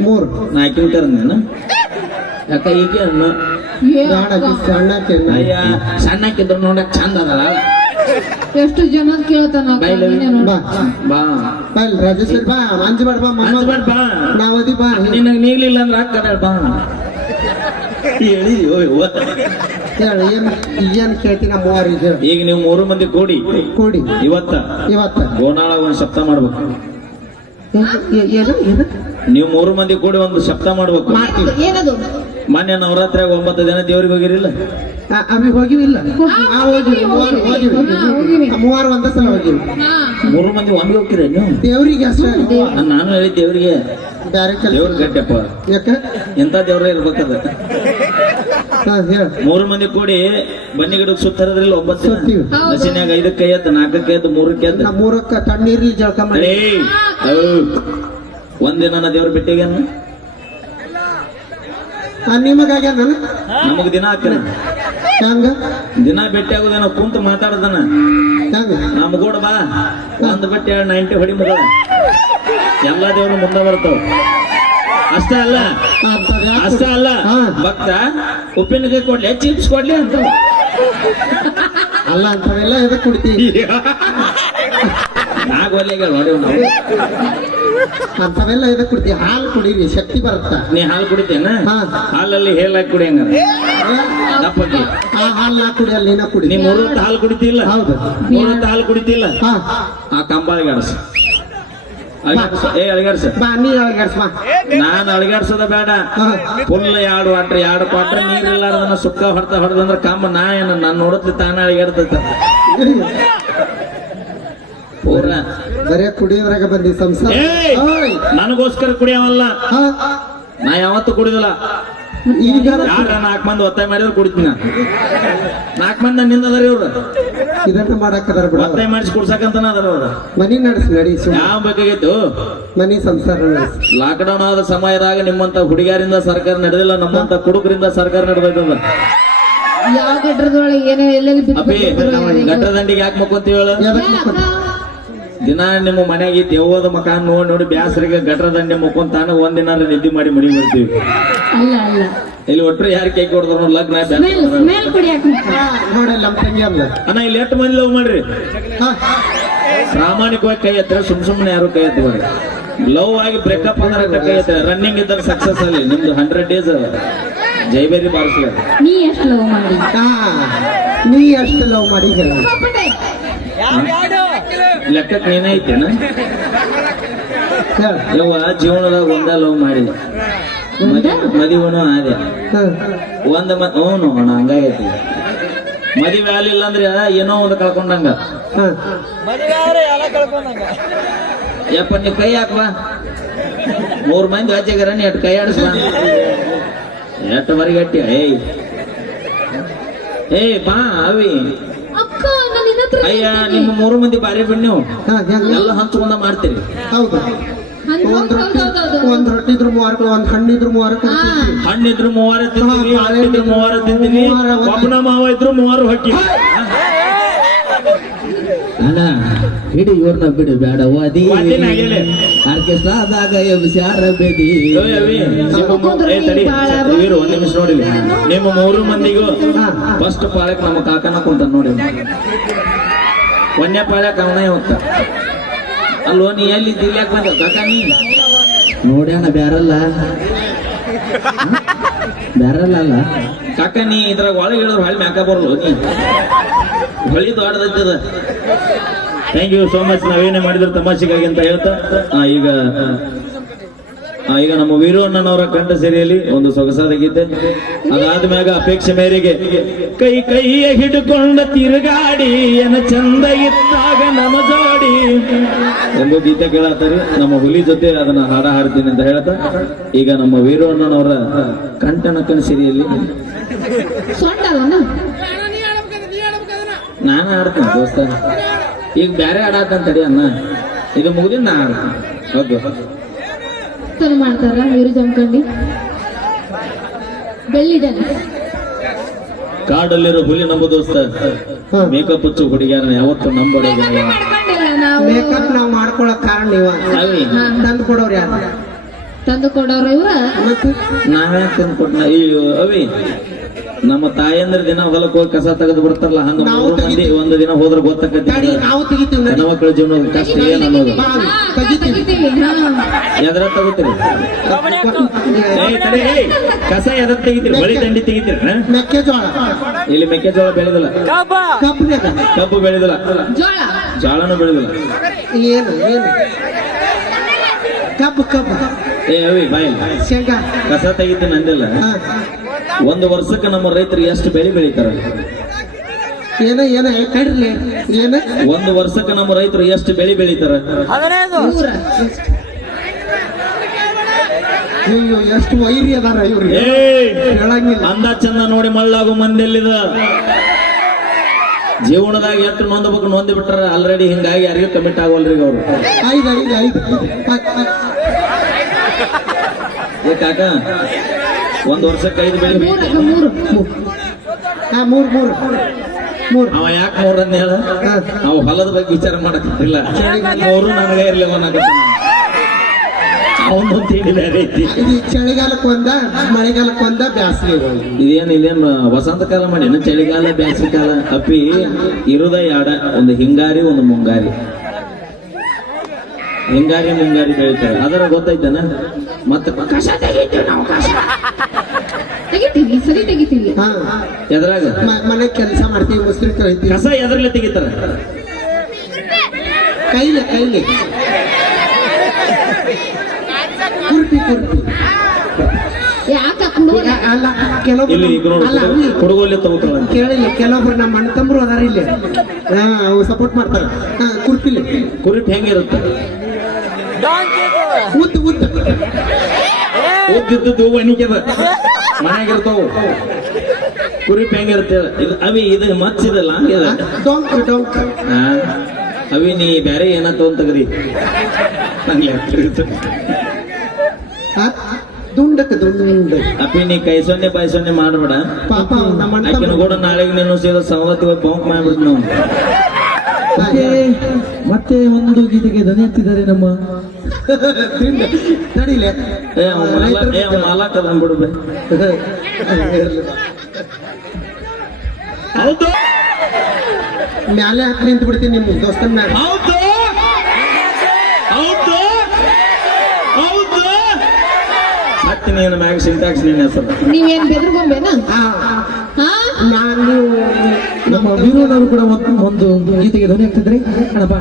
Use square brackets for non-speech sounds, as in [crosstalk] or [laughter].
ಮೂರು ನಾಲ್ಕಿನ ತರನೇನ ಯಾಕ ಈಗ ಸಣ್ಣಕ್ಕೆ ಅಯ್ಯ ಸಣ್ಣಕ್ಕಿದ್ರು ನೋಡಕ್ ಚಂದ ಅದಲ್ಲ ಎಷ್ಟು ಜನ ಕೇಳ್ತಾನ ಬೈಲೆ. ಬಾ ಬಾ ಬಾ ಇಲ್ಲಿ ರಾಜೇಶ್ವರಿ ಬಾ ಅಂಜಬೇಡ ಬಾ ಮಮ್ಮ ಅಂಜ್ಬೇಡ ಬಾ ನಾವದಿ ಬಾ ನಿನಗ್ ನೀಗ್ಲಿಲ್ಲ ಅಂದ್ರೆ ಹಾಕದ ಬಾ ಹೇಳಿ ಏನ್ ಏನ್ ಕೇಳ್ತೀನಿ ಮೂವರಿಗೆ ಹೇಳು ಈಗ ನೀವು ಮೂರು ಮಂದಿ ಕೂಡಿ ಕೂಡಿ ಇವತ್ತ ಇವತ್ತ ಗೋನಾಳ ಒಂದು ಶಬ್ದ ಮಾಡ್ಬೇಕು ಏನು ಏನು ನೀವು ಮೂರು ಮಂದಿ ಕೂಡಿ ಒಂದು ಶಬ್ದ ಮಾಡ್ಬೇಕು. ಏನದು? ಮೊನ್ನೆ ನವರಾತ್ರಿಯಾಗ ಒಂಬತ್ತು ದಿನ ದೇವ್ರಿಗೆ ಹೋಗಿರಲಿಲ್ಲ ಹೋಗಿವಿಲ್ಲ? ಮೂವರು ಒಂದೇ ಸಲ ಹೋಗಿವಿ. ಮೂರು ಮಂದಿ ಒಮ್ಮೆ ಹೋಗ್ತೀರ ನೀವು? ದೇವ್ರಿಗೆ ಅಷ್ಟೇ. ನಾನ್- ಹೇಳಿ ದೇವ್ರಿಗೆ. ದೇವ್ರ ಗಡ್ಡಪ್ಪ. ಯಾಕ? ಎಂತ ದೇವ್ರ ಇರ್ಬೇಕದ. ಮೂರು ಮಂದಿ ಕೂಡಿ ಬನ್ನಿ ಗಿಡಕ್ಕೆ ಸುತ್ತರದ್ರಲ್ಲಿ ಒಂಬತ್ತು ಹಸಿನ್ಯಾಗ ಐದಕ್ಕೆ ಎತ್ತ ನಾಲ್ಕಕ್ಕೆ ಎತ್ತ ಮೂರಕ್ಕೆ ನಾ ಮೂರಕ್ಕ ತಣ್ಣೀರ್ಲಿ ಜಳಕ ಮಾಡಿ. ಒಂದಿನ ದೇವ್ರ ಬಿಟ್ಟಿಗೇನು ಆ, ನಿಮಗಾಗ್ಯ ನಾನು ನಮಗ್ ದಿನ ಹೆಂಗ ದಿನ ಭೇಟಿ ಆಗೋದೇನೋ ಕುಂತ ಮಾತಾಡದನ? ಹೆಂಗ ನಮ್ ಕೂಡ ಬಾ. ಒಂದ್ ಬಿಟ್ಟು ಎರಡು ನೈಂಟಿ ಹೊಡಿ ಮುಗ ಎಲ್ಲಾ ದೇವ್ರು ಮುಂದೆ ಬರ್ತಾವ. ಅಷ್ಟ ಅಲ್ಲ? ಅಷ್ಟ ಅಲ್ಲ? ಹಾ. ಭಕ್ತ ಉಪ್ಪಿನಕಾಯಿ ಕೊಡ್ಲಿ ಚಿಪ್ಸ್ ಕೊಡ್ಲಿ ಅಂತ. ಅಲ್ಲ ಅಂತವೆಲ್ಲ ಎದಕ್ ಕುಡ್ತಿ ನಾಗೋಲಿಗೆ ನೋಡಿ ನಾವು. ಅಂತವೆಲ್ಲ ಇದಕ್ಕೆ ಕುಡಿತಿ ಹಾಲು ಕುಡೀರಿ ಶಕ್ತಿ ಬರುತ್ತ? ನೀ ಹಾಲು ಕುಡಿತೇನ ಹಾ. ಹಾಲಲ್ಲಿ ಹೇಳಕ್ ಕುಡಿ ಹಂಗ ದಪ್ಪಕ್ಕೆ. ಆ ಹಾಲು ನಾ ಕುಡಿ ಅಲ್ಲಿ ನಾ ಕುಡಿ. ನೀ ಮೂರೊತ್ತು ಹಾಲು ಕುಡಿತಿಲ್ಲ? ಹೌದು. ಮೂರೊತ್ತು ಹಾಲು ಕುಡಿತಿಲ್ಲ? ಹಾ. ಆ ಕಂಬ ಅಳಗಾಡ್ಸ. ಏ ಅಳಗಾಡ್ಸ. ಬಾ ನೀ ಅಳಗಾಡ್ಸ್ ಬಾ. ನಾನ್ ಅಳಗಾಡ್ಸೋದ ಬೇಡ. ಹಾ. ಫುಲ್ ಎರಡು ವಾಟ್ರ್ ಎರಡು ಕ್ವಾಟ್ರ್ ನೀರಿಲ್ಲಾರ್ದನ್ನ ಸುಕ್ಕ ಹೊಡ್ತಾ ಹೊಡೆದಂದ್ರ ಕಂಬ ನಾ ಏನ ನಾನು ನೋಡುತ್ತೆ ತಾನ ಅಳಗಾಡ್ತೈತ. ಬರೇ ಕುಡಿಯೋದ್ರಾಗ ಬಂದಿ ಸಂಸಾರ! ನನಗೋಸ್ಕರ ಕುಡಿಯವಲ್ಲ ಹಾ. ನಾ ಯಾವತ್ತೂ ಕುಡಿದಿಲ್ಲ. ಈಗ ಯಾರ ನಾಲ್ಕು ಮಂದಿ ಒತ್ತಾಯ ಮಾಡಿದ್ರೆ ಕುಡಿತೀನಿ ನಾ ನಾಲ್ಕು ಮಂದಿ ನನ್ನಿಂದ ಅದಾರ ಇವ್ರು. ಇದನ್ನ ಮಾಡಕ್ಕದಾರ ಬಿಡ ಒತ್ತಾಯ ಮಾಡಿಸಿ ಕುಡ್ಸಕಂತನ ಅದಾರ ಅವ್ರು. ಮನಿ ನಡೆಸಿ ನಡಿ ಯಾವ ಬೇಕಾಗಿತ್ತು? ಮನಿ ಸಂಸಾರ ನಡೆಸಿ. ಲಾಕ್ಡೌನ್ ಆದ ಸಮಯದಾಗ ನಿಮ್ಮಂತ ಹುಡುಗಿಯರಿಂದ ಸರ್ಕಾರ ನಡೆದಿಲ್ಲ ನಮ್ಮಂತ ಕುಡುಕರಿಂದ ಸರ್ಕಾರ ನಡೆದೈತದ. ಯಾವ ಗಟ್ಟರದೊಳಗೆ ಏನೇ ಎಲ್ಲೆಲ್ಲಿ. ಗಟ್ರ ದಂಡಿಗೆ ಯಾಕೆ ಮಕ್ಕೊಂತೀವಿ ಹೇಳು ಎದಕ್ ಏ ಮಕ್ಕೊಂಡ್- ಅಕ್ಕ, ದಿನ ನಿಮ್ಮ ಮನೆಗೆ ದೇವದ ಮಕ ನೋಡಿ ನೋಡಿ ಬ್ಯಾಸರಿಗೆ ಗಟ್ರ ದಂಡೆ ಮುಕ್ಕೊಂತಾನ ತಾನ ಒಂದಿನ ನಿದ್ದೆ ಮಾಡಿ ಮಡಿ ಅಲ್ಲ ಅಲ್ಲ. ಇಲ್ಲಿ ಒಟ್ಟರೆ ಯಾರು ಕೈ ಹೊಡೆದ್ರು ಲಗ್ನ ನೋಡಲ್ಲ ನಮ್ಮ ತಂಗಿ ಅಂದ ಅಣ್ಣ ಇಲ್ಲಿ ಎಷ್ಟು ಮಂದಿ ಲವ್ ಮಾಡ್ರಿ? ಹಾ, ಪ್ರಾಮಾಣಿಕವಾಗಿ ಕೈ ಎತ್ತ ಸುಮ್ ಸುಮ್ಮನೆ ಯಾರು ಕೈ ಎತ್ತ ಲವ್ ಆಗಿ ಬ್ರೇಕಪ್ ಅಂದ್ರೆ ಕೈ ಎತ್ತ ರನ್ನಿಂಗ್ ಇದ್ದರೆ ಸಕ್ಸಸ್ ಅಲ್ಲಿ. ನಿಮ್ದು ಹಂಡ್ರೆಡ್ ಡೇಸ್ ಜೈಬೇರಿ ಬಾರಿಸ್ಲ ನೀ ಎಷ್ಟು ಲವ್ ಮಾಡಿ ಹಾ, ನೀ ಎಷ್ಟು ಲವ್ ಮಾಡಿ ಹೇಳ ಲೆಕ್ಕಕ್ಕೆ ಏನೈತೇನ ಯವ್ವ ಜೀವನದಾಗ ಒಂದ ಲವ್ ಮಾಡಿದೆ. ಮದಿವನು ಆದೆ. ಒಂದ್ ಹ್ಞೂ ಅಣ್ಣ ಹಂಗಾಗೈತಿ. ಮದುವೆ ಆಗ್ಲಿಲ್ಲ ಅಂದ್ರೆ ಏನೋ ಒಂದು ಕಳ್ಕೊಂಡಂಗ. ಯಪ್ಪ ನೀ ಕೈ ಹಾಕ್ಬಾ ಮೂರು ಮಂದಿ ಆಚೆಗಾರ ನೀ ಎಟ್ ಕೈ ಆಡಿಸ್ಬಾ ಎಟ್ಟ ಮರಿಗಟ್ಟಿ ಏಯ್. ಏಯ್ ಬಾ ಅವಿ ಅಕ್ಕ ನಾನು ನಿನ್ನ ಹತ್ರ ಅಯ್ಯ ನಿಮ್ಮ ಮೂರು ಮಂದಿ ಬಾರಿ ಹೆಂಗ? ಎಲ್ಲ ಹಂಚ್ಕೊಂಡ ಮಾಡ್ತೀರಿ ಹೌದು. ಒಂದ್ ಹೌದ್ ರೊಟ್ಟಿ. ಒಂದ್ ರೊಟ್ಟಿ ಇದ್ರು ಮೂವಾರ ಒಂದ್ ಹಣ್ಣಿದ್ರು ಮೂವಾರ ಹಾ. ಹಣ್ಣಿದ್ರು ಮೂವಾರ ತಿಂತೀವಿ ಹಣ್ಣಿದ್ರು ಮೂವಾರ ತಿಂತೀವಿ. ಒಬ್ಬನ ಮಾವ ಇದ್ರು ಮೂವಾರು ಹೊಕ್ಕಿ. ಅಣ್ಣ ಹಿಡಿ ಇವ್ರನ್ನ ಬಿಡು ಬೇಡ ಓದಿ ಆರ್ಕೆಸ್ಟ್ರಾ. ಆರ್ಕೆಸ್ಟ್ರಾದಾಗ ವಿಚಾರ ಬೇದಿ ಒಂದ್ ನಿಮಿಷ ನೋಡಿ ನಿಮ್ಮ ಮೂರು ಮಂದಿಗೂ ಫಸ್ಟ್ ಪಾಳ್ಯಕ್ ನಮ್ಮ ಕಾಕನ ಕುಂತ ನೋಡಿ. ಒಂದೇ ಪಾಳ್ಯಕ್ ಅವನೇ ಹೋಗ್ತ ಅಲ್ಲೋ ನೀ ಎಲ್ಲಿ ದಿಲ್ಯಾಕ್ ಬಂದ? ಕಾಕ ನೀ? ನೋಡ್ಯಾಣ ಬ್ಯಾರಲ್ಲ. ಬ್ಯಾರಲ್ಲ ಅಲ್ಲ. ಕಾಕ ನೀ ಇದ್ರಾಗ ಒಳಗೆ ಹೇಳೋರು ಹಳ್ಳಿ ಮ್ಯಾಕ ಬರ್ಲು ನೀ. ಹೊಳಿ ದೊಡ್ಡದೈತದ. ಥ್ಯಾಂಕ್ ಯು ಸೋ ಮಚ್ ನಾವೇನೇ ಮಾಡಿದ್ರು ತಮಾಷೆಗಾಗಿ ಅಂತ ಹೇಳ್ತಾ ಈಗ ಈಗ ನಮ್ಮ ವೀರು ಅಣ್ಣನವರ ಕಂಠ ಸೇರಿಯಲ್ಲಿ ಒಂದು ಸೊಗಸಾದ ಗೀತೆ. ಅದಾದ್ಮ್ಯಾಗ ಅಪೇಕ್ಷೆ ಮೇರೆಗೆ ಕೈ ಕೈಯ ಹಿಡ್ಕೊಂಡ ತಿರುಗಾಡಿ ಏನ ಚಂದ ಇತ್ತಾಗ ನಮಗಾಡಿ ಜೋಡಿ. ಒಂದು ಗೀತೆ ಕೇಳತ್ತಾರೆ ನಮ್ಮ ಹುಲಿ ಜೊತೆ ಅದನ್ನ ಹಾಡ ಹಾಡ್ತೀನಿ ಅಂತ ಹೇಳ್ತಾ ಈಗ ನಮ್ಮ ವೀರು ಅಣ್ಣನವರ ಕಂಠನಕ್ಕನ ಸಿರಿಯಲ್ಲಿ. ನಾನು ಹಾಡ್ತೀನಿ ದೋಸ್ತ. ಈಗ ಬ್ಯಾರೆ ಆಡಾತಂತ ತಡಿ ಅಣ್ಣ? ಇದು ಮುಗಿದಿನ ನಾನು ಓಕೆ ಮಾಡ್ತಾರ ಇವ್ರು ಜಮ್ಕಂಡಿ. ಬೆಳ್ಳಿ ಡ್ಯಾನ್ಸ್ ಕಾಡಲ್ಲಿರೋ ಹುಲಿ ನಮ್ಮ ದೋಸ್ತ. ಮೇಕಪ್ ಹಚ್ಚು ಹುಡುಗಿಯನ್ನ ಯಾವತ್ತು ನಂಬೋಡ ಮೇಕಪ್ ನಾವು. ಮಾಡ್ಕೊಳಕ್ ಕಾರಣ ನೀವು ತಂದು ಕೊಡೋರು ಯಾರು? ತಂದು ಕೊಡೋರು ಇವ್ರ ಮತ್ತೆ ತಂದು ಕೊಟ್ಟ ಅಯ್ಯೋ ಅವಿ ನಮ್ಮ ತಾಯಂದ್ರ ದಿನ ಹೊಲಕ್ಕೆ ಹೋಗಿ ಕಸ ತೆಗೆದು ಬಿಡ್ತಾರಲ್ಲ ಹಂಗ ನಾವು ಮೂರು ಮಂದಿ ಒಂದು ದಿನ ಹೋದ್ರೆ ಗೊತ್ತಾಕತಿ ನಾವು ತೆಗಿತೀವಿ ನಡಿ. ಹೆಣ್ಮಕ್ಳ ಜೀವನ ಕಷ್ಟ ಏನು ಅನ್ನೋದು. ಎದ್ರ ತಗೋತೀರಿ? ಕಸ ಎದ್ರ ತೆಗಿತೀರಿ? ಬಳಿ ದಂಡಿ ತೆಗಿತೀರಿ ಮೆಕ್ಕೆಜೋಳ. ಇಲ್ಲಿ ಮೆಕ್ಕೆಜೋಳ ಬೆಳೆದಿಲ್ಲ. ಕಬ್ಬು ಬೆಳೆದಿಲ್ಲ. ಜೋಳ. ಜೋಳನೂ ಬೆಳೆದಿಲ್ಲ. ಏನು ಏನು? ಕಬ್ಬು ಕಬ್ಬು. ಏ ಅವಿ ಬಾಯ್ ಶೇಂಗಾ. ಕಸ ತೆಗಿತು ನಂದಿಲ್ಲ ಒಂದು ವರ್ಷಕ್ಕೆ ನಮ್ಮ ರೈತರು ಎಷ್ಟು ಬೆಳೆ ಬೆಳಿತಾರ? ಏನ ಏನ ಕಡ್ರಿ ಏನ? ಒಂದು ವರ್ಷಕ್ಕೆ ನಮ್ಮ ರೈತರು ಎಷ್ಟು ಬೆಳೆ ಬೆಳಿತಾರ? ಅಯ್ಯೋ ಎಷ್ಟು ವೈರಿ ಅದಾರ ಇವ್ರಿಗೆ ಏಯ್ ಹೇಳಂಗಿಲ್ಲ. ಅಂದ ಚಂದ ನೋಡಿ ಮಳ್ಳಾಗು ಮಂದಿಲ್ಲಿದ? ಜೀವನದಾಗ ಎಷ್ಟು ನೊಂದಬೇಕು ನೊಂದಿ ಬಿಟ್ಟಾರ ಆಲ್ರೆಡಿ ಹಿಂಗಾಗಿ ಯಾರಿಗೂ ಕಮಿಟ್ ಆಗೋಲ್ರಿ ಅವರು ಐದು ಐದು ಐದು ಏ ಕಾಕ ಒಂದ್ ವರ್ಷಕ್ಕೆ ಐದು ಬೆಳೆ ಮೂರು ಬೆಳಿತಾನ. ಮೂರು. ಹಾ ಮೂರ್ ಮೂರ್. ಮೂರ್. ಅವ ಯಾಕೆ ಮೂರನ್ನ ಹೇಳ? ಹಾ. ಅವ ಹೊಲದ ಬಗ್ಗೆ ವಿಚಾರ ಮಾಡಕ್ಕಿಲ್ಲ ಮೂರು ನನಗೆ ಇರ್ಲಿ ಅವನು ತಿಳಿ ಬೇರೆ ಐತಿ. ಇದು ಚಳಿಗಾಲಕ್ಕೆ ಒಂದ ಮಳೆಗಾಲಕ್ಕೆ ಒಂದ ಬ್ಯಾಸಿಗೆ ಒಂದ. ಇದೇನ್ ಇದೇನು ವಸಂತ ಕಾಲ ಮಾಡಿ ಚಳಿಗಾಲ ಬ್ಯಾಸಿಗೆ ಕಾಲ. ಅಪ್ಪಿ ಇರುದ ಯಾಡ ಒಂದು ಹಿಂಗಾರಿ ಒಂದು ಮುಂಗಾರಿ. ಹಿಂಗಾರಿ ಮುಂಗಾರಿ ಬೆಳಿತಾರೆ. ಅದರ ಗೊತ್ತೈತನ ಮತ್ತೆ ಕಸ ತೆಗಿತೀವಿ ನಾವು ಕಸ. ತೆಗಿತೀವಿ ಸರಿ ತೆಗಿತೀವಿ. ಹಾ ಎದ್ರಾಗ? ಮನೆ ಕೆಲಸ ಮಾಡ್ತೀವಿ ಮುಸ್ಲಿಂ ತೊಳಿತೀವಿ ಕಸ ಎದ್ರಲ್ಲೇ ತೆಗಿತಾರ? ಕೈಲೆ ಕೈಲೆ. ಕುರ್ಪಿ ಕುರ್ಪಿ. ಅಲ್ಲ ಕೇಳಿಲ್ಲ ಕೆಲವೊಬ್ರು ನಮ್ಮ ಅಣ್ಣ ತಮ್ಮರು ಅದಾರ ಇಲ್ಲಿ. ಹಾ ಅವು ಸಪೋರ್ಟ್ ಮಾಡ್ತಾರೆ. ಕುರ್ತಿಲಿ ಕುರ್ಪಿಲಿ. ಕುರಿಟ್ ಹೆಂಗಿರುತ್ತೆ? ಉದ್ದ ಉದ್ದ. ಓದಿದ್ದು ಒಣಿಕೆದ ಮನ್ಯಾಗಿರ್ತಾವು ಕುರಿಪ್ ಹೆಂಗಿರುತ್ತೆ ಹೇಳು? ಇದು ಅವಿ ಇದು ಮಚ್ಚಿದಲ್ಲ ಹಂಗಿದ ಡೊಂಕ್ ಡೊಂಕ್. ಅವಿ ನೀ ಬ್ಯಾರೆ ಏನ ತಗೊಂಡ್ ತಗದಿ? ನಂಗೆ ಲೆಕ್ಕ ಹಾ? ದುಂಡಕ್ಕೆ ದುಂಡ ಅಪ್ಪಿ ನೀ ಕೈ ಸೊನ್ನೆ ಬಾಯಿ ಸೊನ್ನೆ ಮಾಡ್ಬೇಡ. ಪಾಪ ನಮ್ಮ ಕೂಡ ನಾಳೆಗೆ ನೀನು ಸೇರೋ ಸವಲತ್ತಿ ಬಂಕ್ ಬಾಂಕ್ ಮಾಡ್ಬಿಡ್ತು ನಾವು ತಮ್ಮ ಮತ್ತೆ ಒಂದು ಗೀತೆಗೆ ದನಿ ಹತ್ತಿದ್ದಾರೆ ನಮ್ಮ [laughs] ನಡಿಲೆ. ಹೌದು. ಮ್ಯಾಲೆ ಹಾಕಿ ನಿಂತು ಬಿಡ್ತೀನಿ ನಿಮ್ಮ ದೋಸ್ತನ ಹೌದು ಹೌದು ಮತ್ತೆ ನೀನು ಮ್ಯಾಗ ಸಿಂಟ್ಯಾಕ್ಸ್ ನಿನ್ನ ಹೆಸರು. ನೀವೇನ್ ಬೆದ್ರಗೊಂಬೇನ? ಹಾ. ಹಾ? ನಾನು ನಮ್ಮ ವೀರನವರು ಕೂಡ ಒಂದು ಒಂದು ಗೀತೆಗೆ ಧ್ವನಿ ಆಗ್ತಿದ್ರಿ ಬಾ